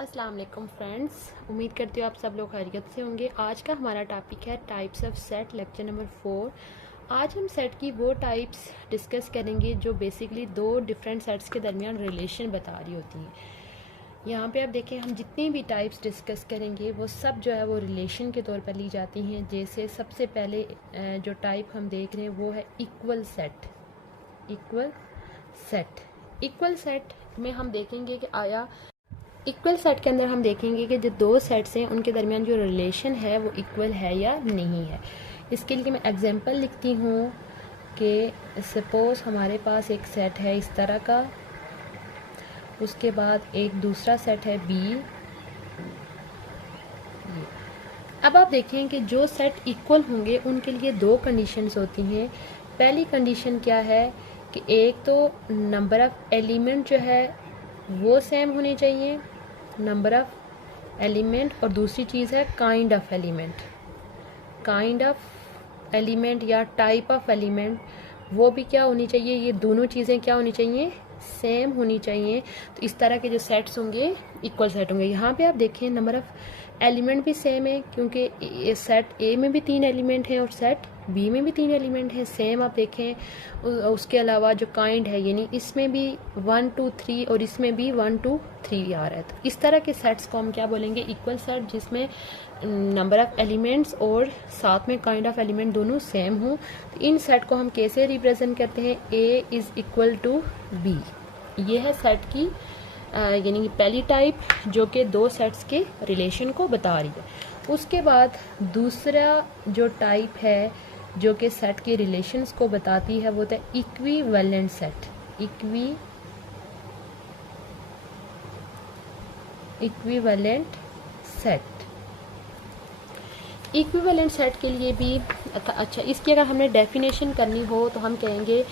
अस्सलाम वालेकुम फ्रेंड्स, उम्मीद करती हूँ आप सब लोग खैरियत से होंगे। आज का हमारा टॉपिक है types of set, lecture number 4। आज हम सेट की वो टाइप्स डिस्कस करेंगे जो बेसिकली दो डिफरेंट सेट्स के दरमियान रिलेशन बता रही होती हैं। यहाँ पे आप देखें, हम जितनी भी टाइप्स डिस्कस करेंगे वो सब जो है वो रिलेशन के तौर पर ली जाती हैं। जैसे सबसे पहले जो टाइप हम देख रहे हैं वो है इक्वल सेट। इक्वल सेट में हम देखेंगे कि आया इक्वल सेट के अंदर हम देखेंगे कि जो दो सेट्स हैं उनके दरमियान जो रिलेशन है वो इक्वल है या नहीं है। इसके लिए मैं एग्जांपल लिखती हूँ कि सपोज़ हमारे पास एक सेट है इस तरह का, उसके बाद एक दूसरा सेट है बी। अब आप देखें कि जो सेट इक्वल होंगे उनके लिए दो कंडीशंस होती हैं। पहली कंडीशन क्या है कि एक तो नंबर ऑफ़ एलिमेंट जो है वो सेम होने चाहिए, नंबर ऑफ़ एलिमेंट, और दूसरी चीज़ है काइंड ऑफ एलिमेंट या टाइप ऑफ एलिमेंट, वो भी क्या होनी चाहिए, ये दोनों चीज़ें क्या होनी चाहिए, सेम होनी चाहिए। तो इस तरह के जो सेट्स होंगे इक्वल सेट होंगे। यहाँ पे आप देखें नंबर ऑफ़ एलिमेंट भी सेम है, क्योंकि सेट ए में भी 3 एलिमेंट हैं और सेट बी में भी 3 एलिमेंट हैं, सेम आप देखें। उसके अलावा जो काइंड है, यानी इसमें भी 1 2 3 और इसमें भी 1 2 3 आ रहा है। तो इस तरह के सेट्स को हम क्या बोलेंगे, इक्वल सेट, जिसमें नंबर ऑफ़ एलिमेंट्स और साथ में काइंड ऑफ एलिमेंट दोनों सेम हों। तो इन सेट को हम कैसे रिप्रेजेंट करते हैं, A is equal to B. ये है सेट की यानी कि पहली टाइप जो कि दो सेट्स के रिलेशन को बता रही है। उसके बाद दूसरा जो टाइप है जो कि सेट के रिलेशंस को बताती है वो है इक्विवेलेंट सेट। इक्विवेलेंट सेट के लिए भी अच्छा, इसकी अगर हमने डेफिनेशन करनी हो तो हम कहेंगे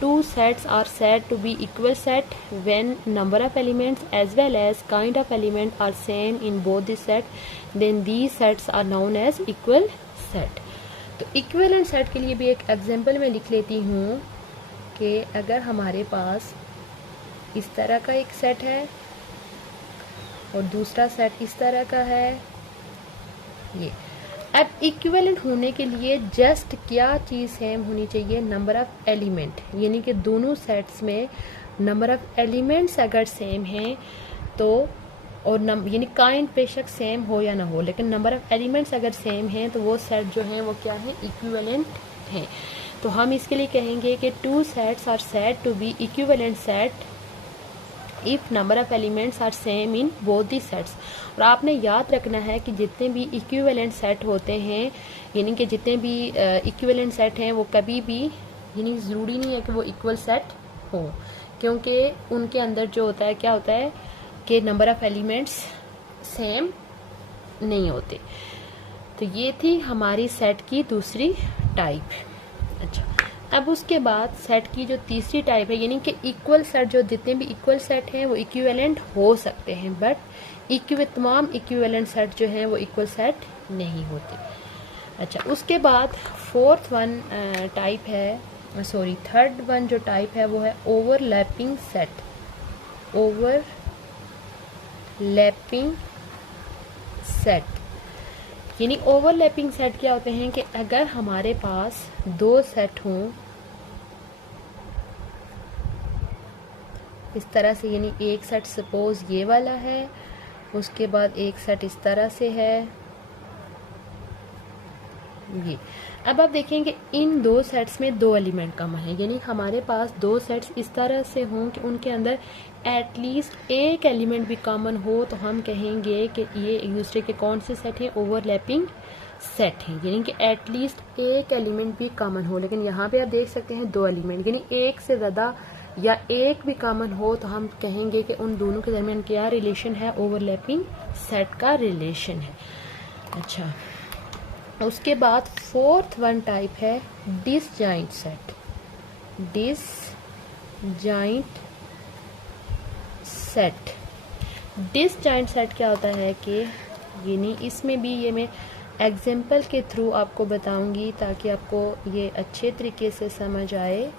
two sets are said to be equal set when number of elements as well as kind of element are same in both the set, then these sets are known as equal set. तो equivalent set के लिए भी एक example मैं लिख लेती हूँ कि अगर हमारे पास इस तरह का एक सेट है और दूसरा सेट इस तरह का है, ये अब इक्विवेलेंट होने के लिए जस्ट क्या चीज़ सेम होनी चाहिए, नंबर ऑफ़ एलिमेंट, यानी कि दोनों सेट्स में नंबर ऑफ़ एलिमेंट्स अगर सेम हैं तो, और यानी काइंड बेशक सेम हो या ना हो, लेकिन नंबर ऑफ़ एलिमेंट्स अगर सेम हैं तो वो सेट जो हैं वो क्या है, इक्विवेलेंट हैं। तो हम इसके लिए कहेंगे कि two sets are said to be equivalent set if number of elements are same in both the sets. और आपने याद रखना है कि जितने भी इक्विवेलेंट सेट होते हैं, यानी कि जितने भी इक्विवेलेंट सेट हैं वो कभी भी, यानी ज़रूरी नहीं है कि वो इक्वल सेट हो, क्योंकि उनके अंदर जो होता है क्या होता है कि नंबर ऑफ़ एलिमेंट्स सेम नहीं होते। तो ये थी हमारी सेट की दूसरी टाइप। अच्छा, अब उसके बाद सेट की जो तीसरी टाइप है, यानी कि इक्वल सेट, जो जितने भी इक्वल सेट हैं वो इक्विवेलेंट हो सकते हैं, बट तमाम इक्विवेलेंट सेट जो हैं वो इक्वल सेट नहीं होते। अच्छा, उसके बाद थर्ड वन जो टाइप है वो है ओवरलैपिंग सेट। यानी ओवरलैपिंग सेट क्या होते हैं कि अगर हमारे पास दो सेट हों इस तरह से, यानी एक सेट सपोज ये वाला है, उसके बाद एक सेट इस तरह से है ये। अब आप देखेंगे इन दो सेट्स में दो एलिमेंट कॉमन है, यानी हमारे पास दो सेट्स इस तरह से हों कि उनके अंदर एटलीस्ट एक एलिमेंट भी कॉमन हो, तो हम कहेंगे कि ये एक दूसरे के कौन से सेट हैं, ओवरलैपिंग सेट हैं, यानी कि एटलीस्ट एक एलिमेंट भी कॉमन हो। लेकिन यहाँ पे आप देख सकते हैं दो एलिमेंट, यानी एक से ज़्यादा या एक भी कॉमन हो तो हम कहेंगे कि उन दोनों के दरमियान क्या रिलेशन है, ओवरलैपिंग सेट का रिलेशन है। अच्छा, उसके बाद फोर्थ वन टाइप है डिसजॉइंट सेट। डिसजॉइंट सेट क्या होता है कि, यानी इसमें भी ये मैं एग्जाम्पल के थ्रू आपको बताऊंगी ताकि आपको ये अच्छे तरीके से समझ आए।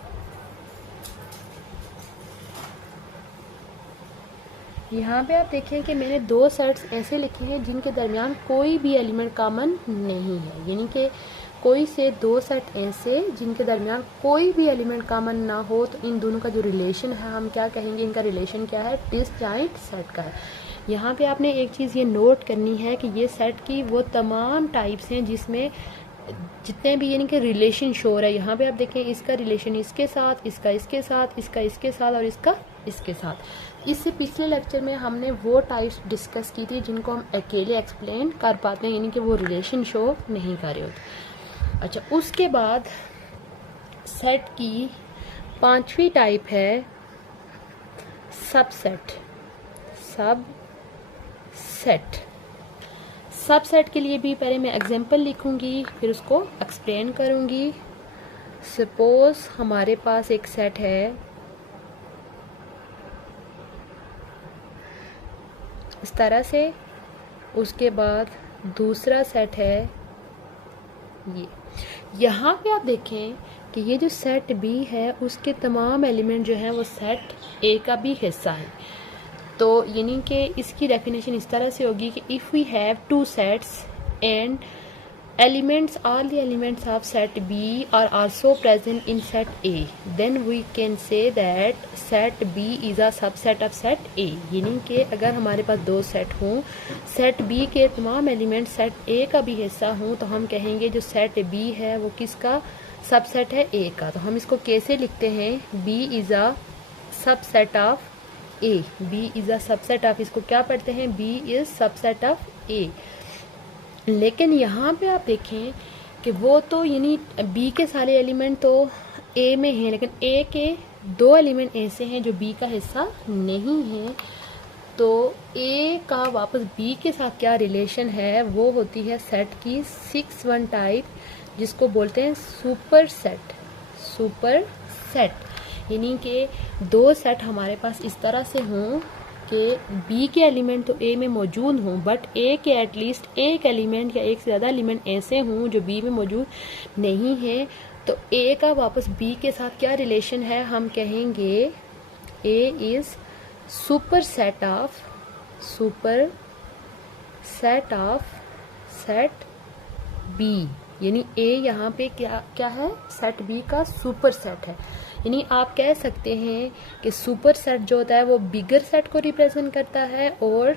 यहाँ पे आप देखें कि मैंने दो सेट्स ऐसे लिखे हैं जिनके दरमियान कोई भी एलिमेंट कॉमन नहीं है, यानी कि कोई से दो सेट ऐसे जिनके दरमियान कोई भी एलिमेंट कॉमन ना हो, तो इन दोनों का जो रिलेशन है हम क्या कहेंगे, इनका रिलेशन क्या है, डिसजॉइंट सेट का है। यहाँ पे आपने एक चीज़ ये नोट करनी है कि ये सेट की वो तमाम टाइप्स हैं जिसमें जितने भी यानी कि रिलेशन शो हो रहा है। यहाँ पे आप देखें इसका रिलेशन इसके साथ, इसका इसके साथ, इसका इसके साथ और इसका इसके साथ। इससे पिछले लेक्चर में हमने वो टाइप्स डिस्कस की थी जिनको हम अकेले एक्सप्लेन कर पाते हैं, यानी कि वो रिलेशन शो नहीं कर रहे होते। अच्छा, उसके बाद सेट की पांचवी टाइप है सबसेट। सबसेट के लिए भी पहले मैं एग्जांपल लिखूंगी, फिर उसको एक्सप्लेन करूंगी। सपोज हमारे पास एक सेट है इस तरह से, उसके बाद दूसरा सेट है ये। यहाँ पे आप देखें कि ये जो सेट बी है उसके तमाम एलिमेंट जो हैं वो सेट ए का भी हिस्सा है। तो यानी कि इसकी डेफिनेशन इस तरह से होगी कि if we have two sets and elements, all the elements of set B are also present in set A, then we can say that set B is a subset of set A। यानी कि अगर हमारे पास दो set हों, set B के तमाम element set A का भी हिस्सा हों, तो हम कहेंगे जो सेट B है वो किसका सबसेट है, A का। तो हम इसको कैसे लिखते हैं, B is a subset of A, B is a subset of, इसको क्या पढ़ते हैं, B is subset of A। लेकिन यहाँ पे आप देखें कि वो तो यानी बी के सारे एलिमेंट तो ए में हैं, लेकिन ए के दो एलिमेंट ऐसे हैं जो बी का हिस्सा नहीं है। तो ए का वापस बी के साथ क्या रिलेशन है, वो होती है सेट की 6-1 टाइप, जिसको बोलते हैं सुपर सेट। यानी कि दो सेट हमारे पास इस तरह से हों कि बी के एलिमेंट तो ए में मौजूद हों, बट ए के एटलीस्ट एक एलिमेंट या एक से ज़्यादा एलिमेंट ऐसे हों जो बी में मौजूद नहीं है। तो ए का वापस बी के साथ क्या रिलेशन है, हम कहेंगे A is superset of set B. यानी ए यहाँ पे क्या है, सेट बी का सुपर सेट है। यानी आप कह सकते हैं कि सुपर सेट जो होता है वो बिगर सेट को रिप्रेजेंट करता है और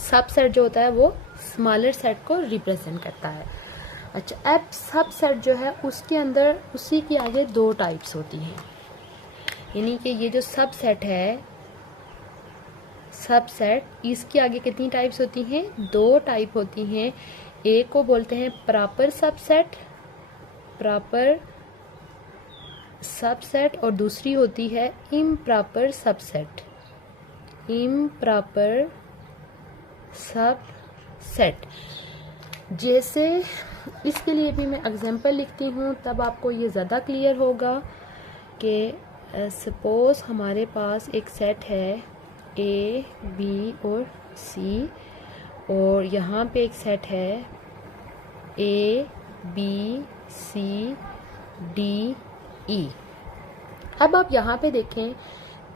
सब सेट जो होता है वो स्मॉलर सेट को रिप्रेजेंट करता है। अच्छा, अब सब सेट जो है उसके अंदर उसी के आगे दो टाइप्स होती हैं। यानी कि ये जो सब सेट है, सब सेट, इसके आगे कितनी टाइप्स होती हैं, दो टाइप होती हैं। एक को बोलते हैं प्रॉपर सबसेट और दूसरी होती है इम्प्रॉपर सबसेट। जैसे इसके लिए भी मैं एग्जांपल लिखती हूँ, तब आपको ये ज़्यादा क्लियर होगा कि सपोज हमारे पास एक सेट है ए, बी और सी, और यहाँ पे एक सेट है ए, बी, सी, डी, ई। अब आप यहाँ पे देखें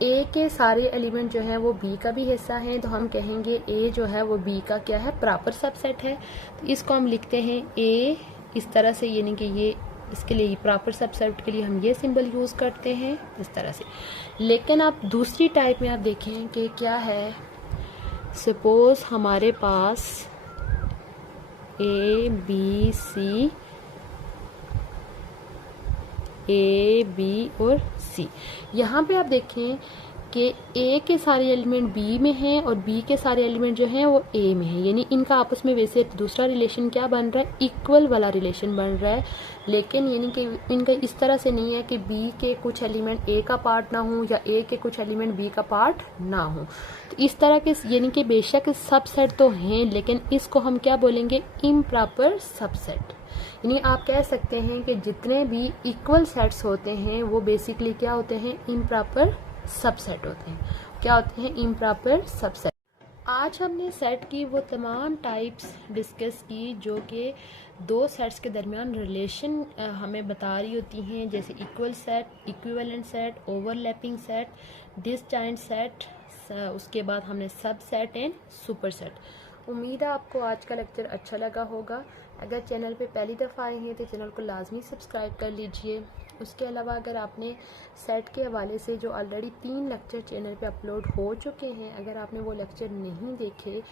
ए के सारे एलिमेंट जो हैं वो बी का भी हिस्सा हैं, तो हम कहेंगे ए जो है वो बी का क्या है, प्रॉपर सबसेट है। तो इसको हम लिखते हैं ए इस तरह से, यानी कि ये इसके लिए प्रॉपर सबसेट के लिए हम ये सिंबल यूज़ करते हैं इस तरह से। लेकिन आप दूसरी टाइप में आप देखें कि क्या है, सपोज हमारे पास ए, बी, सी, ए, बी और सी। यहाँ पे आप देखें कि ए के सारे एलिमेंट बी में हैं और बी के सारे एलिमेंट जो हैं वो ए में हैं। यानी इनका आपस में वैसे दूसरा रिलेशन क्या बन रहा है, इक्वल वाला रिलेशन बन रहा है। लेकिन यानी कि इनका इस तरह से नहीं है कि बी के कुछ एलिमेंट ए का पार्ट ना हो या ए के कुछ एलिमेंट बी का पार्ट ना हो। तो इस तरह के यानी कि बेशक सबसेट तो हैं, लेकिन इसको हम क्या बोलेंगे, इम्प्रॉपर सबसेट। यानी आप कह सकते हैं कि जितने भी इक्वल सेट्स होते हैं वो बेसिकली क्या होते हैं, इम्प्रॉपर सबसेट होते हैं। क्या होते हैं, इम्प्रॉपर सबसेट। आज हमने सेट की वो तमाम टाइप्स डिस्कस की जो कि दो सेट्स के दरमियान रिलेशन हमें बता रही होती हैं, जैसे equal set, equivalent set, overlapping set, disjoint set, उसके बाद हमने सब सेट एंड सुपर सेट। उम्मीद है आपको आज का लेक्चर अच्छा लगा होगा। अगर चैनल पे पहली दफ़ा आए हैं तो चैनल को लाजमी सब्सक्राइब कर लीजिए। उसके अलावा अगर आपने सेट के हवाले से जो ऑलरेडी 3 लेक्चर चैनल पे अपलोड हो चुके हैं, अगर आपने वो लेक्चर नहीं देखे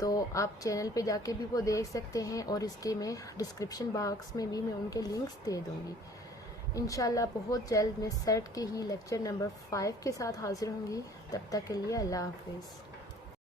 तो आप चैनल पे जाके भी वो देख सकते हैं, और इसके मैं डिस्क्रिप्शन बॉक्स में भी मैं उनके लिंक्स दे दूँगी। इंशाल्लाह बहुत जल्द मैं सेट के ही लेक्चर नंबर 5 के साथ हाजिर होंगी। तब तक के लिए अल्लाह हाफिज़।